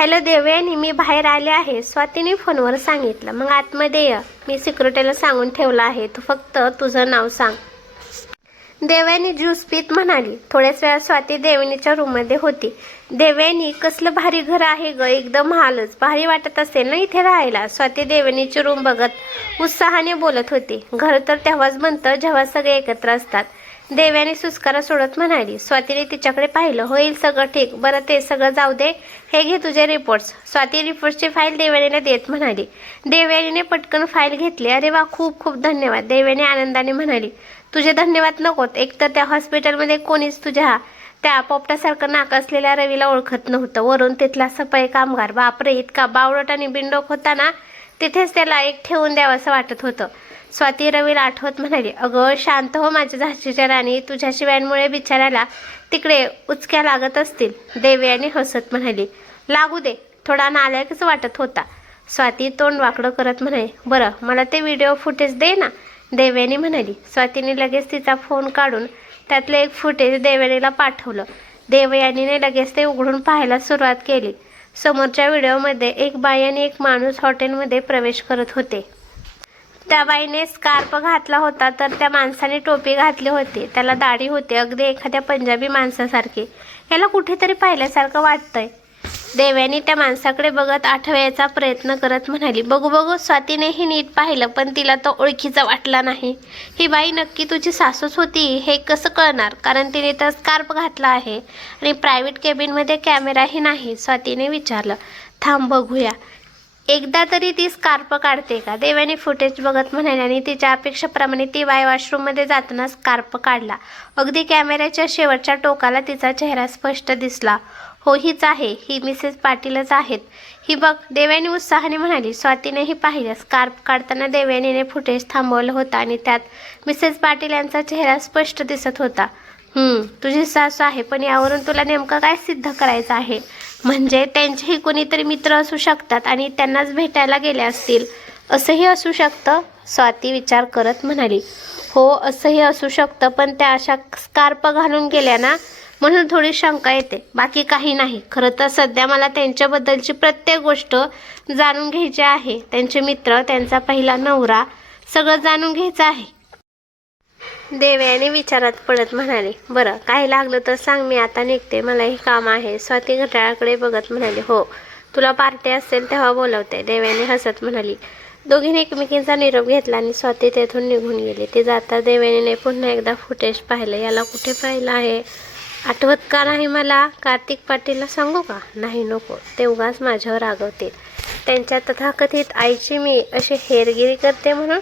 Hello Devyani, मी बाहेर आले आहे. स्वातीने फोनवर सांगितलं. मग आतमध्ये ये, मी सिक्युरिटीला सांगून ठेवलं आहे. तू फक्त तुझं नाव सांग. देवयानी ज्यूस पीत म्हणाली. थोड्याच वेळात स्वाती देवयानीच्या रूममध्ये होती. देवयानी, कसलं भारी घर आहे ग, एकदम हालच. भारी वाटत असेल ना इथे राहायला. स्वाती देवयानीची रूम बघत उत्साहाने बोलत होती. घर तर तेव्हाच बनतं जेव्हा सगळे एकत्र असतात. देवयानी सुस्कारा सोडत म्हणाली. स्वातीने तिच्याकडे पाहिलं. होईल सगळं ठीक. बरं ते सगळं जाऊ दे, हे घे तुझे रिपोर्ट्स. स्वाती रिपोर्टची फाईल देवयानीला देत म्हणाली. देवयानीने पटकन फाईल घेतली. अरे वा, खूप खूप धन्यवाद. देवयानी आनंदाने म्हणाली. तुझे धन्यवाद नकोत. एकतर त्या हॉस्पिटलमध्ये कोणीच तुझ्या त्या पोपटासारखं नाक असलेल्या रवीला ओळखत नव्हतं. वरून तिथला सफाई कामगार, बापरे, इतका बावळट आणि बिंडोक होता ना, तिथेच त्याला एक ठेवून द्यावंसं वाटत होतं. स्वाती रवीला आठवत म्हणाली. अगं शांत हो माझ्या झाशीच्या राणी, तुझ्या शिव्यांमुळे बिचारायला तिकडे उचक्या लागत असतील. देवयानी हसत म्हणाली. लागू दे, थोडा नालायकच वाटत होता. स्वाती तोंड वाकडं करत म्हणाली. बरं, मला ते व्हिडिओ फुटेज दे ना, देवयानी म्हणाली. स्वातीने लगेच तिचा फोन काढून त्यातलं एक फुटेज देवयानीला पाठवलं. देवयानीने लगेच ते उघडून पाहायला सुरुवात केली. समोरच्या व्हिडिओमध्ये एक बाई आणि एक माणूस हॉटेलमध्ये प्रवेश करत होते. त्या बाईने स्कार्फ घातला होता तर त्या माणसाने टोपी घातली होती. त्याला दाढी होती, अगदी एखाद्या पंजाबी माणसासारखी. याला कुठेतरी पाहिल्यासारखं वाटतंय. देवयानी त्या माणसाकडे बघत आठवायचा प्रयत्न करत म्हणाली. बघू बघू. स्वातीनेही नीट पाहिलं पण तिला तो ओळखीचा वाटला नाही. ही बाई नक्की तुझी सासूच होती हे कसं कळणार, कारण तिने तर स्कार्फ घातला आहे आणि प्रायव्हेट केबिनमध्ये कॅमेराही नाही. स्वातीने विचारलं. थांब बघूया, एकदा तरी ती स्कार्फ काढते का. देवयानी फुटेज बघत म्हणाली आणि तिच्या अपेक्षेप्रमाणे ती बाई वॉशरूममध्ये जाताना स्कार्फ काढला. अगदी कॅमेऱ्याच्या शेवटच्या टोकाला तिचा चेहरा स्पष्ट दिसला. हो, हीच आहे, ही मिसेस पाटीलच आहेत. ही बघ, देवयानी उत्साहाने म्हणाली. स्वातीनेही पाहिलं. स्कार्फ काढताना देवयानीने फुटेज थांबवलं होतं आणि त्यात मिसेस पाटील यांचा चेहरा स्पष्ट दिसत होता. तुझी सासू आहे, पण यावरून तुला नेमकं काय सिद्ध करायचं आहे. म्हणजे त्यांचेही कोणीतरी मित्र असू शकतात आणि त्यांनाच भेटायला गेले असतील. असंही असू शकतं, स्वाती विचार करत म्हणाली. हो, असंही असू शकतं, पण त्या अशा स्कार्फ घालून गेल्या ना, म्हणून थोडी शंका येते. बाकी काही नाही. खरं तर सध्या मला त्यांच्याबद्दलची प्रत्येक गोष्ट जाणून घ्यायची आहे. त्यांचे मित्र, त्यांचा पहिला नवरा, सगळं जाणून घ्यायचं आहे. देवयानी विचारात पडत म्हणाली. बरं, काही लागलं तर सांग, मी आता निघते, मलाही काम आहे. स्वाती घड्याळाकडे बघत म्हणाली. हो, तुला पार्टी असेल तेव्हा बोलवते. देवयानी हसत म्हणाली. दोघींनी एकमेकींचा निरोप घेतला आणि स्वाती तेथून निघून गेली. ती जाता देवयानीने पुन्हा एकदा फुटेज पाहिलं. याला कुठे पाहिलं आहे, आठवत का नाही मला. कार्तिक पाटीलला सांगू का. नाही, नको, ते उगाच माझ्यावर रागवतील. त्यांच्या तथाकथित आईची मी अशी हेरगिरी करते म्हणून.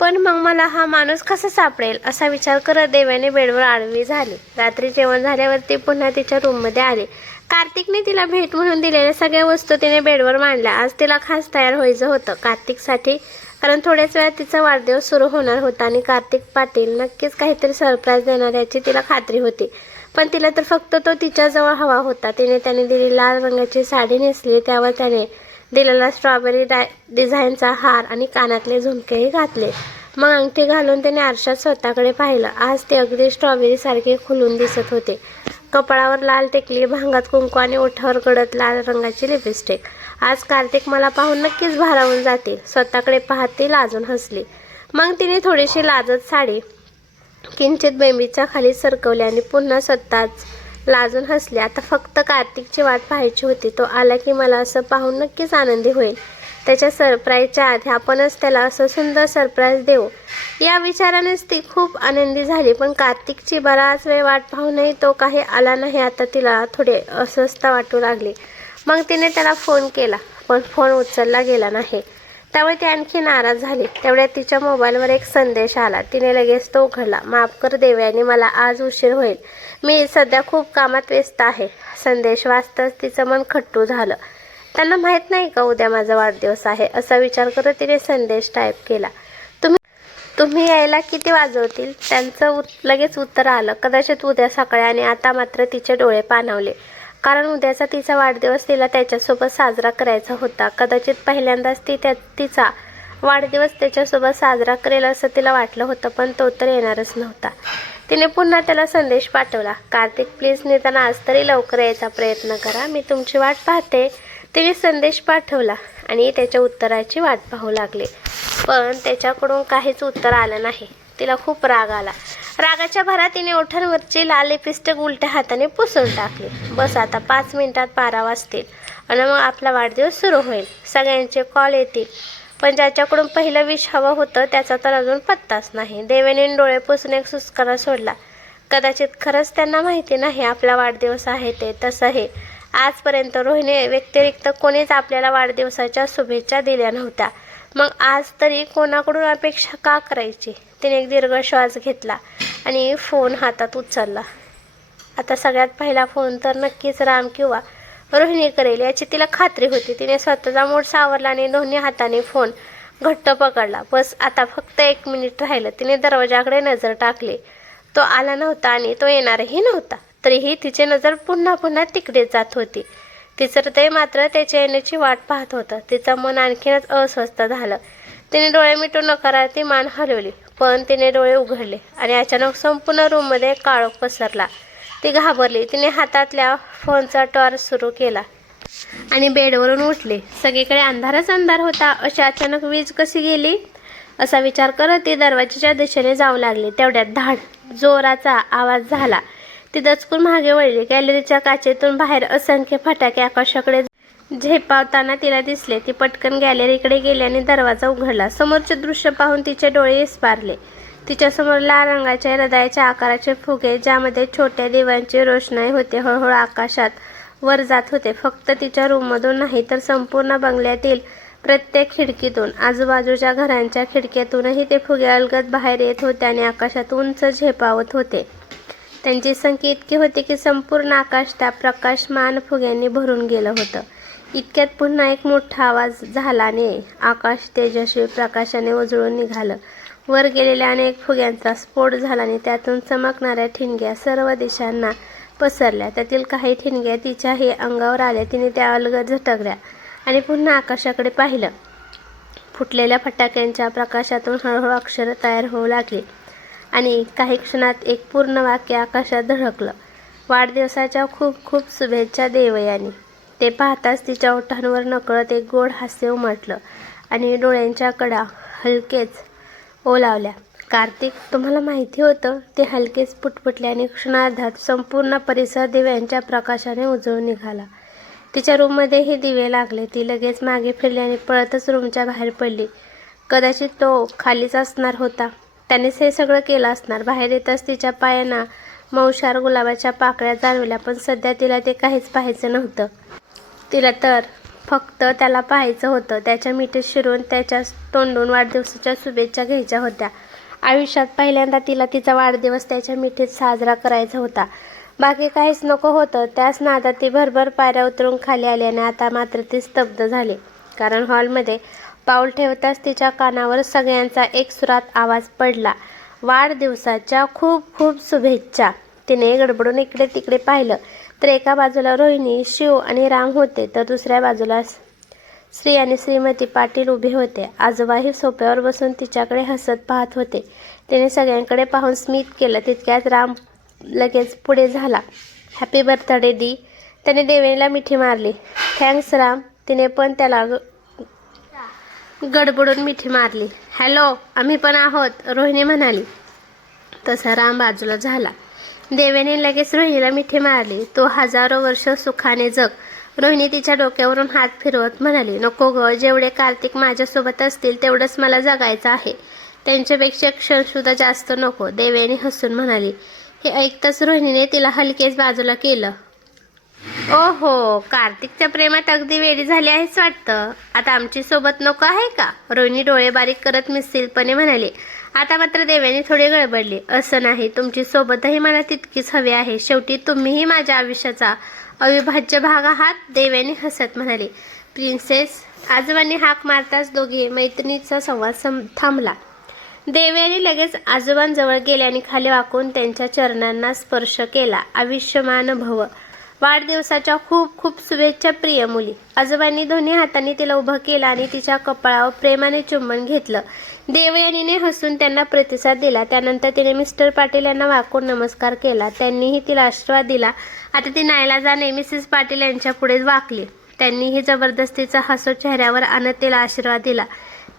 पण मग मला हा माणूस कसा सापडेल असा विचार करत देवयानी बेडवर आडवी झाली. रात्री जेवण झाल्यावर ती पुन्हा तिच्या रूममध्ये आली. कार्तिकने तिला भेट म्हणून दिलेल्या सगळ्या वस्तू तिने बेडवर मांडल्या. आज तिला खास तयार व्हायचं होतं कार्तिकसाठी, कारण थोड्याच वेळात तिचा वाढदिवस सुरू होणार होता आणि कार्तिक पाटील नक्कीच काहीतरी सरप्राईज देणार याची तिला खात्री होती. पण तिला तर फक्त तो तिच्याजवळ हवा होता. त्याने दिलेली लाल रंगाची साडी नेसली, त्यावर त्याने दिलेला स्ट्रॉबेरी डिझाईनचा हार आणि कानातले झुमकेही घातले. मग अंगठी घालून त्याने आरशात स्वतःकडे पाहिलं. आज ते अगदी स्ट्रॉबेरीसारखे खुलून दिसत होते. कपाळावर लाल टिकली, भांगात कुंकू आणि ओठावर गडद लाल रंगाची लिपस्टिक. आज कार्तिक मला पाहून नक्कीच भारावून जातील. स्वतःकडे पाहत ती लाजून हसली. मग तिने थोडीशी लाजत साडी किंचित बेंबीच्या खाली सरकवली आणि पुन्हा स्वतःच लाजून हसली. आता फक्त कार्तिकची वाट पाहायची होती. तो आला की मला असं पाहून नक्कीच आनंदी होईल. त्याच्या सरप्राईजच्या आधी आपणच त्याला असं सुंदर सरप्राईज देऊ, या विचारानेच ती खूप आनंदी झाली. पण कार्तिकची बराच वेळ वाट पाहूनही तो काही आला नाही. आता तिला थोडी अस्वस्थता वाटू लागली. मग तिने त्याला फोन केला, पण फोन उचलला गेला नाही. त्यामुळे ती आणखी नाराज झाली. तेवढ्यात तिच्या मोबाईलवर एक संदेश आला. तिने लगेच तो उघडला. माफ कर देवयानी, मला आज उशीर होईल, मी सध्या खूप कामात व्यस्त आहे. संदेश वाचताच तिचं मन खट्टू झालं. त्यांना माहीत नाही का उद्या माझा वाढदिवस आहे, असा विचार करत तिने संदेश टाईप केला. तुम्ही यायला किती वाजवतील. त्यांचं लगेच उत्तर आलं. कदाचित उद्या सकाळी. आणि आता मात्र तिचे डोळे पाणावले, कारण उद्याचा तिचा वाढदिवस तिला त्याच्यासोबत साजरा करायचा होता. कदाचित पहिल्यांदाच ती तिचा वाढदिवस त्याच्यासोबत साजरा करेल असं तिला वाटलं होतं, पण तो तर येणारच नव्हता. तिने पुन्हा त्याला संदेश पाठवला, कार्तिक प्लीज निदान आज तरी लवकर यायचा प्रयत्न करा, मी तुमची वाट पाहते. तिने संदेश पाठवला आणि त्याच्या उत्तराची वाट पाहू लागले, पण त्याच्याकडून काहीच उत्तर आलं नाही. तिला खूप राग आला. रागाच्या भरात तिने ओठांवरची लाल लिपस्टिक उलट्या हाताने पुसून टाकली. बस आता 5 मिनिटात 12 वाजतील आणि मग आपला वाढदिवस सुरू होईल. सगळ्यांचे कॉल येतील, पण ज्याच्याकडून पहिलं विश हवं होतं त्याचा तर अजून पत्ताच नाही. देवेने डोळे पुसून एक सुस्कारा सोडला. कदाचित खरंच त्यांना माहिती नाही आपला वाढदिवस आहे ते. तसंही आजपर्यंत रोहिणी व्यतिरिक्त कोणीच आपल्याला वाढदिवसाच्या शुभेच्छा दिल्या नव्हत्या. मग आज तरी कोणाकडून अपेक्षा का करायची? तिने एक दीर्घ श्वास घेतला आणि फोन हातात उचलला. आता सगळ्यात पहिला फोन तर नक्कीच राम किंवा रोहिणी करेल याची तिला खात्री होती. तिने स्वतःचा मूड सावरला आणि दोन्ही हाताने फोन घट्ट पकडला. बस आता फक्त 1 मिनिट राहिलं. तिने दरवाजाकडे नजर टाकली. तो आला नव्हता आणि तो येणारही नव्हता. तरीही तिची नजर पुन्हा पुन्हा तिकडे जात होती. तिचं हृदय मात्र त्याच्या येण्याची वाट पाहत होतं. तिचं मन आणखीनच अस्वस्थ झालं. तिने डोळे मिटून नकारार्थी मान हलवली, पण तिने डोळे उघडले आणि अचानक संपूर्ण रूममध्ये काळोख पसरला. ती घाबरली. तिने हातातल्या फोनचा टॉर्च सुरू केला आणि बेडवरून उठले. सगळीकडे अंधारच अंधार होता. अशी अचानक वीज कशी गेली असा विचार करत ती दरवाजाच्या दिशेने जाऊ लागली. तेवढ्यात धाड जोराचा आवाज झाला. ती दचकून मागे वळली. गॅलरीच्या काचेतून बाहेर असंख्य फटाके आकाशाकडे झेपावताना तिला दिसले. ती पटकन गॅलरीकडे गेली आणि दरवाजा उघडला. समोरचे दृश्य पाहून तिचे डोळे विस्फारले. तिच्यासमोर लाल रंगाच्या हृदयाच्या आकाराचे फुगे ज्यामध्ये छोट्या दिव्यांची रोषणाई होते हळूहळू आकाशात वर जात होते. फक्त तिच्या रूममधून नाही तर संपूर्ण बंगल्यातील प्रत्येक खिडकीतून, आजूबाजूच्या घरांच्या खिडक्यातूनही ते फुगे अलगद बाहेर येत होते आणि आकाशात उंच झेपावत होते. त्यांची संख्या इतकी होती की संपूर्ण आकाश त्या प्रकाशमान फुग्यांनी भरून गेलं होतं. इतक्यात पुन्हा एक मोठा आवाज झाला आणि आकाश तेजस्वी प्रकाशाने उजळून निघालं. वर गेलेल्या अनेक फुग्यांचा स्फोट झाला आणि त्यातून चमकणाऱ्या ठिणग्या सर्व दिशांना पसरल्या. त्यातील काही ठिणग्या तिच्याही अंगावर आल्या. तिने त्या अलगद झटकल्या आणि पुन्हा आकाशाकडे पाहिलं. फुटलेल्या फटाक्यांच्या प्रकाशातून हळूहळू अक्षरं तयार होऊ लागली आणि काही क्षणात एक पूर्ण वाक्य आकाशात धडकलं. वाढदिवसाच्या खूप खूप शुभेच्छा देवयानी. ते पाहताच तिच्या ओठांवर नकळत एक गोड हास्य उमटलं आणि डोळ्यांच्या कडा हलकेच ओलावल्या. कार्तिक, तुम्हाला माहिती होतं? ते हलकेच पुटपुटले आणि क्षणार्धात संपूर्ण परिसर दिव्यांच्या प्रकाशाने उजळून निघाला. तिच्या रूममध्येही दिवे लागले. ती लगेच मागे फिरली आणि पळतच रूमच्या बाहेर पडली. कदाचित तो खालीच असणार होता. त्यानेच हे सगळं केलं असणार. बाहेर येताच तिच्या पायांना मौशार गुलाबाच्या पाकळ्या जाणवल्या, पण सध्या तिला ते काहीच पाहायचं नव्हतं. तिला तर फक्त त्याला पाहायचं होतं. त्याच्या मिठीत शिरून त्याच्या तोंडून वाढदिवसाच्या शुभेच्छा घ्यायच्या होत्या. आयुष्यात पहिल्यांदा तिला तिचा वाढदिवस त्याच्या मिठीत साजरा करायचा होता. बाकी काहीच नको होतं. त्याच नादात ती भरभर पायऱ्या उतरून खाली आली आणि आता मात्र ती स्तब्ध झाली. कारण हॉलमध्ये पाऊल ठेवताच तिच्या कानावर सगळ्यांचा एकसुरात आवाज पडला, वाढदिवसाच्या खूप खूप शुभेच्छा. तिने गडबडून इकडे तिकडे पाहिलं तर एका बाजूला रोहिणी, शिव आणि राम होते, तर दुसऱ्या बाजूला श्री आणि श्रीमती पाटील उभे होते. आजोबाही सोफ्यावर बसून तिच्याकडे हसत पाहत होते. तिने सगळ्यांकडे पाहून स्मित केलं. तितक्यात राम लगेच पुढे झाला. हॅपी बर्थडे दी. त्याने देवेनीला मिठी मारली. थँक्स राम. तिने पण त्याला गडबडून मिठी मारली. हॅलो, आम्ही पण आहोत, रोहिणी म्हणाली. तसा राम बाजूला झाला. देवेने लगेच रोहिणीला मिठी मारली. तो हजारो वर्ष सुखाने जग. रोहिणी तिच्या डोक्यावरून हात फिरवत म्हणाली, नको ग, जेवढे कार्तिक माझ्यासोबत असतील तेवढंच मला जगायचं आहे. त्यांच्यापेक्षा क्षणसुद्धा जास्त नको. देवेनी हसून म्हणाली. हे ऐकताच रोहिणीने तिला हलकेच बाजूला केलं. ओहो, कार्तिकच्या प्रेमात अगदी वेडी झाली आहेस वाटतं. आता आमची सोबत नको आहे का? रोहिणी डोळे बारीक करत मिसळपणे म्हणाली. आता मात्र देवेनी थोडी गडबडली. असं नाही, तुमची सोबतही मला तितकीच हवी आहे. शेवटी तुम्हीही माझ्या आयुष्याचा अविभाज्य भाग आहात. देवेनी हसत म्हणाली. प्रिन्सेस. आजोबांनी हाक मारताच दोघे मैत्रिणीचा संवाद थांबला. देवेनी लगेच आजोबांजवळ गेले आणि खाली वाकून त्यांच्या चरणांना स्पर्श केला. आयुष्यमान भव. वाढदिवसाच्या खूप खूप शुभेच्छा प्रिय मुली. आजोबांनी दोन्ही हातांनी तिला उभं केलं आणि तिच्या कपाळावर प्रेमाने चुंबन घेतलं. देवयानीने हसून त्यांना प्रतिसाद दिला. त्यानंतर तिने मिस्टर पाटील यांना वाकून नमस्कार केला. त्यांनीही तिला आशीर्वाद दिला. आता ती नाईलाजाने मिसेस पाटील यांच्या पुढे वाकली. त्यांनीही जबरदस्तीचा हसू चेहऱ्यावर आणत तिला आशीर्वाद दिला.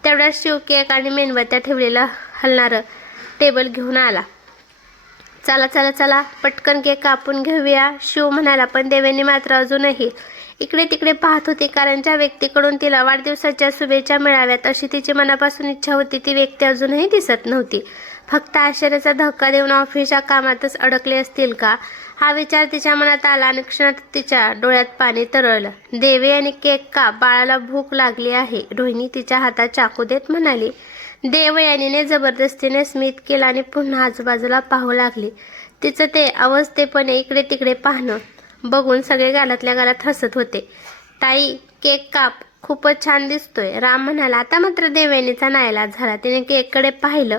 तेवढ्यात शिव केक आणि मेणबत्त्या ठेवलेलं हलणारं टेबल घेऊन आला. चला चला चला पटकन केक कापून घेऊया, शिव म्हणाला. पण देवेनी मात्र अजूनही इकडे तिकडे पाहत होती, कारण ज्या व्यक्तीकडून तिला वाढदिवसाच्या शुभेच्छा मिळाव्यात अशी तिची मनापासून इच्छा होती, ती व्यक्ती अजूनही दिसत नव्हती. फक्त आश्चर्याचा धक्का देऊन ऑफिसच्या कामातच अडकले असतील का, हा विचार तिच्या मनात आला आणि क्षणात तिच्या डोळ्यात पाणी तरळलं. देवी आणि केक का, बाळाला भूक लागली आहे, रोहिणी तिच्या हातात चाकू देत म्हणाली. देवयानीने जबरदस्तीने स्मित केला आणि पुन्हा आजूबाजूला पाहू लागली. तिचं ते अवस्थेपणे इकडे तिकडे पाहणं बघून सगळे गालातल्या गालात हसत होते. ताई केक काप, खूपच छान दिसतोय, राम म्हणाला. आता मात्र देवयानीचा नाईलाज झाला. तिने केककडे पाहिलं.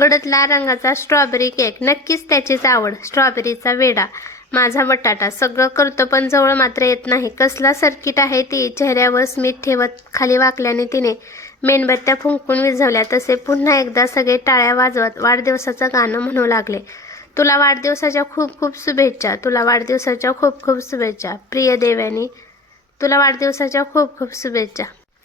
गडद लाल रंगाचा स्ट्रॉबेरी केक, नक्कीच त्याचीच आवड. स्ट्रॉबेरीचा वेडा, माझा बटाटा, सगळं करतो पण जवळ मात्र येत नाही. कसला सर्किट आहे ती. चेहऱ्यावर स्मित ठेवत खाली वाकल्याने तिने मेणबत्त्या फुंकून विझवल्या. तसे पुन्हा एकदा सगळे टाळ्या वाजवत वाढदिवसाचं गाणं म्हणू लागले. तुला वाढदिवसाच्या खूप खूप शुभेच्छा, तुला वाढदिवसाच्या खूप खूप शुभेच्छा प्रिय देवयानी, तुला वाढदिवसाच्या खूप खूप शुभेच्छा.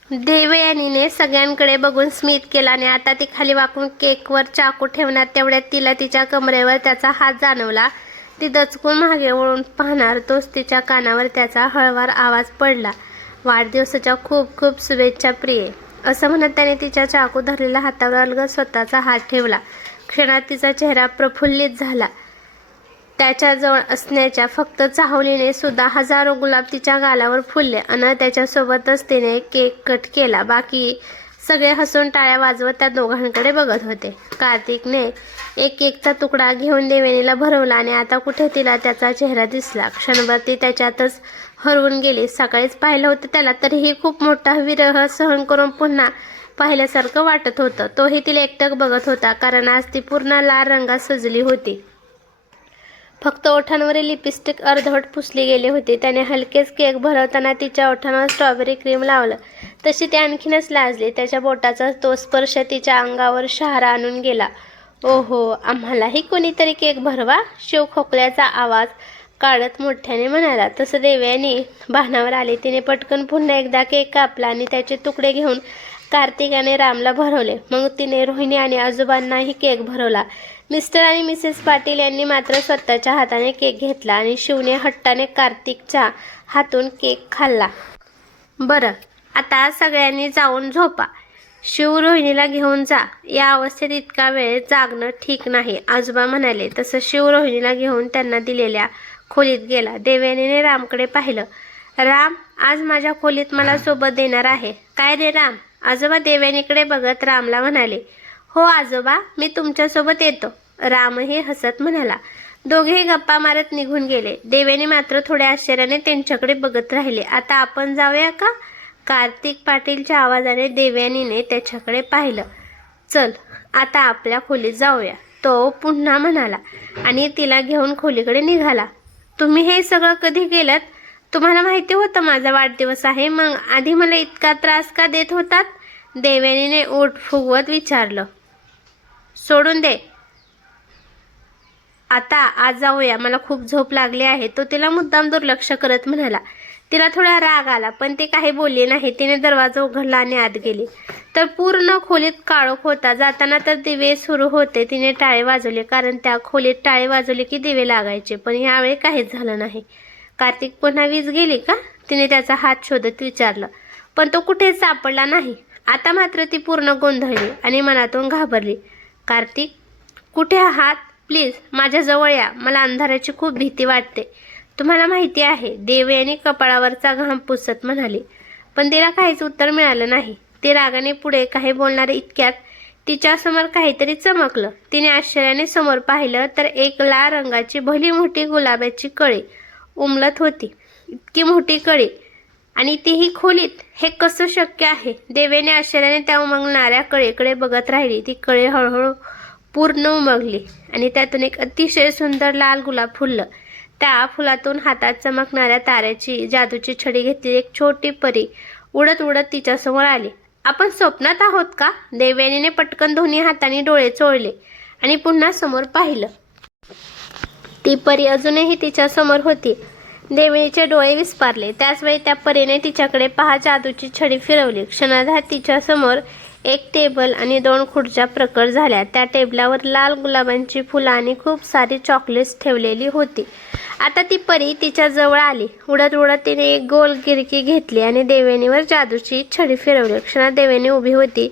देवयानीने सगळ्यांकडे बघून स्मित केला आणि आता ती खाली वाकून केकवर चाकू ठेवणार तेवढ्यात तिला तिच्या कमरेवर त्याचा हात जाणवला. ती दचकून मागे वळून पाहणार तोच तिच्या कानावर त्याचा हळवार आवाज पडला. वाढदिवसाच्या खूप खूप शुभेच्छा प्रिये, असं म्हणत त्याने तिच्या चाकू धरलेल्या हातावर अलगद स्वतःचा हात ठेवला. क्षणात तिचा चेहरा प्रफुल्लित झाला. त्याच्याजवळ असण्याच्या फक्त चाहुलीने सुद्धा हजारो गुलाब तिच्या गालावर फुलले आणि त्याच्यासोबतच तिने केक कट केला. बाकी सगळे हसून टाळ्या वाजवत त्या दोघांकडे बघत होते. कार्तिकने एक केकचा तुकडा घेऊन देवयानीला भरवला आणि आता कुठे तिला त्याचा चेहरा दिसला. क्षणभर ती त्याच्यातच हरवून गेली. सकाळीच पाहिलं होतं त्याला, तरीही खूप मोठा विरह सहन करून पुन्हा पाहिल्यासारखं वाटत होतं. तोही तिला एकटक बघत होता, कारण आज ती पूर्ण लाल रंगात सजली होती. फक्त ओठांवरील लिपस्टिक अर्धवट पुसली गेली होती. त्याने हलकेच केक भरवताना तिच्या ओठांवर स्ट्रॉबेरी क्रीम लावलं. तशी ती आणखीनच लाजली. त्याच्या बोटाचा तो स्पर्श तिच्या अंगावर शहारा आणून गेला. ओहो, आम्हालाही कोणीतरी केक भरवा, शिव खोकल्याचा आवाज काढत मोठ्याने म्हणाला. तसं देवयानी भानावर आली. तिने पटकन पुन्हा एकदा केक कापला आणि त्याचे तुकडे घेऊन कार्तिक आणि रामला भरवले. मग तिने रोहिणी आणि आजोबांनाही केक भरवला. मिस्टर आणि मिसेस पाटील यांनी मात्र स्वतःच्या हाताने केक घेतला आणि शिवने हट्टाने कार्तिकच्या हातून केक खाल्ला. बरं, आता सगळ्यांनी जाऊन झोपा. शिव रोहिणीला घेऊन जा, या अवस्थेत इतका वेळ जागणं ठीक नाही, आजोबा म्हणाले. तसं शिव रोहिणीला घेऊन त्यांना दिलेल्या खोलीत गेला. देवयानीने रामकडे पाहिलं. राम आज माझ्या खोलीत मला सोबत देणार आहे काय रे राम, आजोबा देवयानीकडे बघत रामला म्हणाले. हो आजोबा, मी तुमच्यासोबत येतो, रामही हसत म्हणाला. दोघेही गप्पा मारत निघून गेले. देवयानी मात्र थोड्या आश्चर्याने त्यांच्याकडे बघत राहिले. आता आपण जाऊया का, कार्तिक पाटीलच्या आवाजाने देवयानीने त्याच्याकडे पाहिलं. चल आता आपल्या खोलीत जाऊया, तो पुन्हा म्हणाला आणि तिला घेऊन खोलीकडे निघाला. तुम्ही हे सगळं कधी केलं, तुम्हाला माहिती होतं माझा वाढदिवस आहे, मग आधी मला इतका त्रास का देत होतात, देवयानीने ओठ फुगवत विचारलं. सोडून दे आता, आज जाऊया, मला खूप झोप लागली आहे, तो तिला मुद्दाम दुर्लक्ष करत म्हणाला. तिला थोडा राग आला पण ती काही बोलली नाही. तिने दरवाजा उघडला आणि आत गेली तर पूर्ण खोलीत काळोख होता. जाताना तर दिवे सुरू होते. तिने टाळे वाजवले, कारण त्या खोलीत टाळे वाजवले की दिवे लागायचे, पण यावेळी काहीच झालं नाही. कार्तिक पुन्हा वीज गेली का, तिने त्याचा हात शोधत विचारलं, पण तो कुठेच सापडला नाही. आता मात्र ती पूर्ण गोंधळली आणि मनातून घाबरली. कार्तिक कुठे आहात, प्लीज माझ्या जवळ या, मला अंधाराची खूप भीती वाटते. तुम्हाला माहिती आहे, देवयानी कपाळावरचा घाम पुसत म्हणाली. पण तिला काहीच उत्तर मिळालं नाही. ती रागाने पुढे काही बोलणारे इतक्यात तिच्यासमोर काहीतरी चमकलं. तिने आश्चर्याने समोर पाहिलं तर एक लाल रंगाची भली मोठी गुलाबाची कळी उमलत होती. इतकी मोठी कळी आणि तीही खोलीत, हे कसं शक्य आहे. देवेने आश्चर्याने त्या उमगणाऱ्या कळीकडे बघत राहिली. ती कळी हळूहळू पूर्ण उमगली आणि त्यातून एक अतिशय सुंदर लाल गुलाब फुललं. त्या फुलातून हातात चमकणाऱ्या ताऱ्याची जादूची छडी घेतलेली एक छोटी परी उडत उडत तिच्यासमोर आली. आपण स्वप्नात आहोत का? देवयानीने पटकन दोन्ही हातांनी डोळे चोळले आणि पुन्हा समोर पाहिलं. ती परी अजूनही तिच्या समोर होती. देवयानीचे डोळे विस्पारले. त्याचवेळी त्या परीने तिच्याकडे पहा जादूची छडी फिरवली. क्षणार्धात तिच्या समोर एक टेबल आणि 2 खुर्च्या प्रकट झाल्या. त्या टेबलावर लाल गुलाबांची फुलं आणि खूप सारी चॉकलेट्स ठेवलेली होती. आता ती परी तिच्या जवळ आली. उडत उडत तिने एक गोल गिरकी घेतली आणि देवयानीवर जादूची छडी फिरवली. क्षणात देवयानी उभी होती.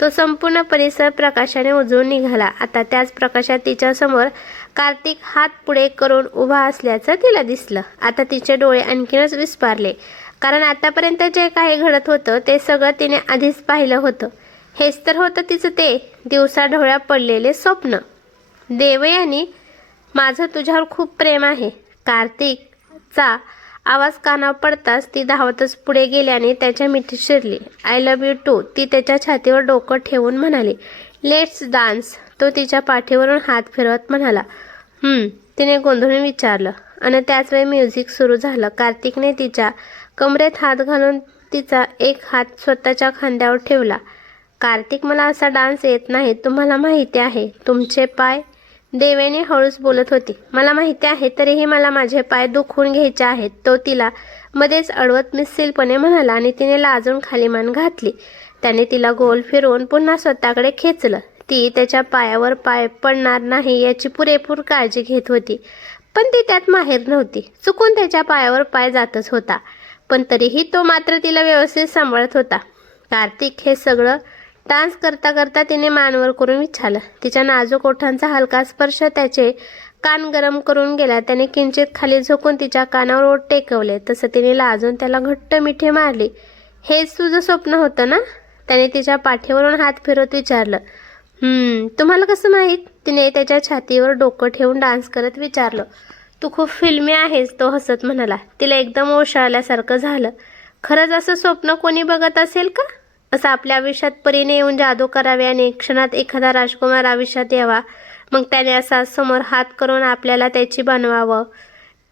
तो संपूर्ण परिसर प्रकाशाने उजळून निघाला. आता त्याच प्रकाशात तिच्या समोर कार्तिक हात पुढे करून उभा असल्याचं तिला दिसलं. आता तिचे डोळे आणखीनच विस्पारले, कारण आतापर्यंत जे काही घडत होतं ते सगळं तिने आधीच पाहिलं होतं. हेच तर होतं तिचं ते दिवसाढवळ्या पडलेले स्वप्न. देवयानी, माझं तुझ्यावर खूप प्रेम आहे. कार्तिकचा आवाज कानावर पडताच ती धावतच पुढे गेली आणि त्याच्या मिठीत शिरली. आय लव्ह यू टू, ती त्याच्या छातीवर डोकं ठेवून म्हणाली. लेट्स डान्स, तो तिच्या पाठीवरून हात फिरवत म्हणाला. तिने गोंधळून विचारलं. आणि त्याच वेळी म्युझिक सुरू झालं. कार्तिकने तिच्या कमरेत हात घालून तिचा एक हात स्वतःच्या खांद्यावर ठेवला. कार्तिक, मला असा डान्स येत नाही, तुम्हाला माहिती आहे. तुमचे पाय, देवयानी हळूच बोलत होती. मला माहिती आहे, तरीही मला माझे पाय दुखवून घ्यायचे आहेत, तो तिला मध्येच अडवत मिसळपणे म्हणाला आणि तिने लाजून खाली मान घातली. त्याने तिला गोल फिरवून पुन्हा स्वतःकडे खेचलं. ती त्याच्या पायावर पाय पडणार नाही याची पुरेपूर काळजी घेत होती, पण ती त्यात माहेर नव्हती. चुकून त्याच्या पायावर पाय जातच होता, पण तरीही तो मात्र तिला व्यवस्थित सांभाळत होता. कार्तिक, हे सगळं डान्स करता करता तिने मानवर करून विचारलं. तिच्या नाजूक ओठांचा हलका स्पर्श त्याचे कान गरम करून गेला. त्याने किंचित खाली झोकून तिच्या कानावर ओठ टेकवले. तसं तिने लाजून त्याला घट्ट मिठी मारली. हेच तुझं स्वप्न होतं ना? त्याने तिच्या पाठीवरून हात फिरवत विचारलं. तुम्हाला कसं माहीत? तिने त्याच्या छातीवर डोकं ठेवून डान्स करत विचारलं. तू खूप फिल्मी आहेस, तो हसत म्हणाला. तिला एकदम ओशाळल्यासारखं झालं. खरंच असं स्वप्न कोणी बघत असेल का? असं आपल्या आयुष्यात परीने येऊन जादू करावी आणि क्षणात एखादा राजकुमार आयुष्यात यावा, मग त्याने असा समोर हात करून आपल्याला त्याची बनवावं.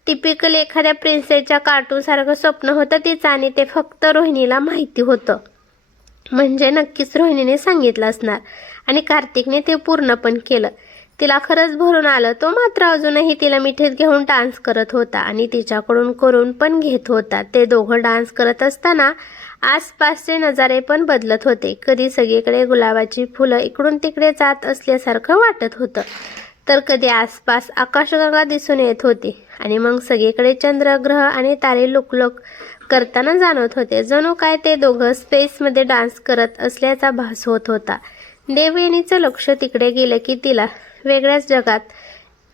टिपिकल एखाद्या प्रिन्सेसच्या कार्टूनसारखं स्वप्न होतं तिचं, आणि ते फक्त रोहिणीला माहिती होतं. म्हणजे नक्कीच रोहिणीने सांगितलं असणार आणि कार्तिकने ते पूर्ण पण केलं. तिला खरंच भरून आलं. तो मात्र अजूनही तिला मिठीत घेऊन डान्स करत होता आणि तिच्याकडून करून पण घेत होता. ते दोघं डान्स करत असताना आसपासचे नजारे पण बदलत होते. कधी सगळीकडे गुलाबाची फुलं इकडून तिकडे जात असल्यासारखं वाटत होतं, तर कधी आसपास आकाशगंगा दिसून येत होती आणि मग सगळीकडे चंद्र, ग्रह आणि तारे लुकलुक करताना जाणवत होते. जणू काय ते दोघं स्पेसमध्ये डान्स करत असल्याचा भास होत होता. देवयानीचं लक्ष तिकडे गेलं की तिला वेगळ्याच जगात,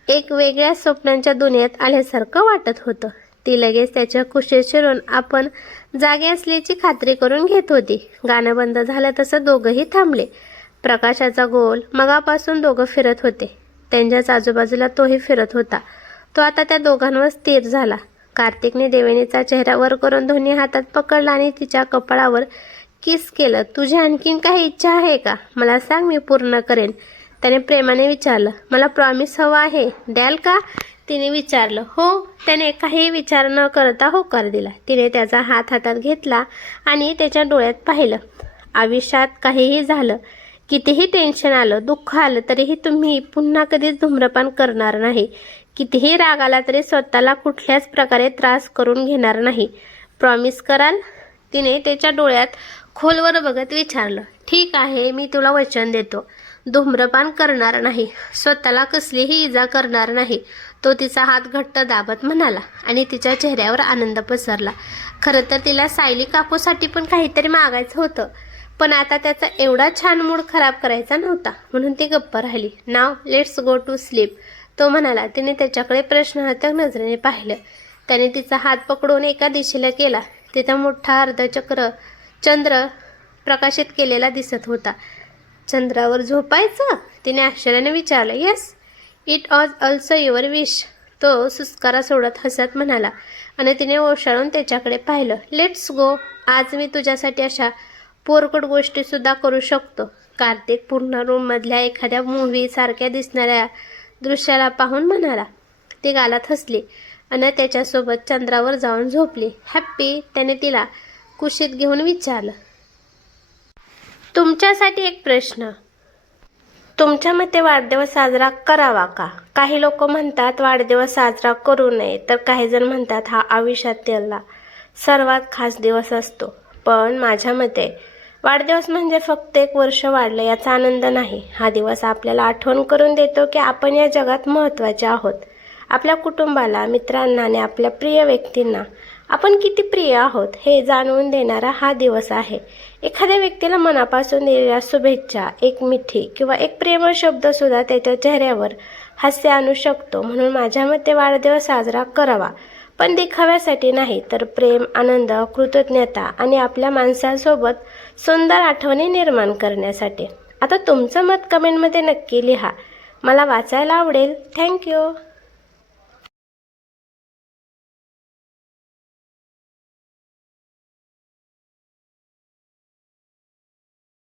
एक वेगळ्या स्वप्नांच्या दुनियेत आल्यासारखं वाटत होतं. ती लगेच त्याच्या कुशीत शिरून आपण जागे असल्याची खात्री करून घेत होती. गाणं बंद झालं तसं दोघंही थांबले. प्रकाशाचा गोल मगापासून दोघं फिरत होते. त्यांच्याच आजूबाजूला तोही फिरत होता. तो आता त्या दोघांवर स्थिर झाला. कार्तिकने देवयानीचा चेहरा वर करून दोन्ही हातात पकडला आणि तिच्या कपाळावर किस केलं. तुझी आणखीन काही इच्छा आहे का? मला सांग, मी पूर्ण करेन, त्याने प्रेमाने विचारलं. मला प्रॉमिस हवं आहे, द्याल का? तिने विचारलं. हो, त्याने काही विचार न करता होकार दिला. तिने त्याचा हात हातात घेतला आणि त्याच्या डोळ्यात पाहिलं. आयुष्यात काहीही झालं, कितीही टेन्शन आलं, दुःख आलं, तरीही तुम्ही पुन्हा कधीच धूम्रपान करणार नाही. कितीही राग आला तरी स्वतःला कुठल्याच प्रकारे त्रास करून घेणार नाही. प्रॉमिस कराल? तिने त्याच्या डोळ्यात खोलवर बघत विचारलं. ठीक आहे, मी तुला वचन देतो. धूम्रपान करणार नाही, स्वतःला कसलीही इजा करणार नाही, तो तिचा हात घट्ट दाबत म्हणाला आणि तिच्या चेहऱ्यावर आनंद पसरला. खरं तर तिला सायली काकूसाठी पण काहीतरी मागायचं होतं, पण आता त्याचा एवढा छान मूड खराब करायचा नव्हता, म्हणून ती गप्प राहिली. Now let's go to sleep, तो म्हणाला. तिने त्याच्याकडे प्रश्नार्थक नजरेने पाहिलं. त्याने तिचा हात पकडून एका दिशेला केला. तिचा मोठा अर्धचक्र चंद्र प्रकाशित केलेला दिसत होता. चंद्रावर झोपायचं? तिने आश्चर्याने विचारलं. Yes, it was also your wish, तो सुस्कारा सोडत हसत म्हणाला आणि तिने ओशाळून त्याच्याकडे पाहिलं. लेट्स गो, आज मी तुझ्यासाठी अशा पोरकट गोष्टीसुद्धा करू शकतो. कार्तिक पूर्ण रूममधल्या एखाद्या मूव्हीसारख्या दिसणाऱ्या दृश्याला पाहून म्हणाला. ती गालात हसली आणि त्याच्यासोबत चंद्रावर जाऊन झोपली. हॅप्पी, त्याने तिला कुशीत घेऊन विचारलं. तुमच्यासाठी एक प्रश्न. तुमच्या मते वाढदिवस साजरा करावा का? काही लोक म्हणतात वाढदिवस साजरा करू नये, तर काही जण म्हणतात हा आयुष्यातला सर्वात खास दिवस असतो. पण माझ्या मते वाढदिवस म्हणजे फक्त एक वर्ष वाढलं याचा आनंद नाही. हा दिवस आपल्याला आठवण करून देतो की आपण या जगात महत्त्वाचे आहोत. आपल्या कुटुंबाला, मित्रांना आणि आपल्या प्रिय व्यक्तींना आपण किती प्रिय आहोत हे जाणवून देणारा हा दिवस आहे. एखाद्या व्यक्तीला मनापासून दिलेल्या शुभेच्छा, एक मिठी किंवा एक प्रेमळ शब्दसुद्धा त्याच्या चेहऱ्यावर हास्य आणू शकतो. म्हणून माझ्या मते वाढदिवस साजरा करावा, पण दिखाव्यासाठी नाही, तर प्रेम, आनंद, कृतज्ञता आणि आपल्या माणसांसोबत सुंदर आठवणी निर्माण करण्यासाठी. आता तुमचं मत कमेंटमध्ये नक्की लिहा, मला वाचायला आवडेल. थँक्यू.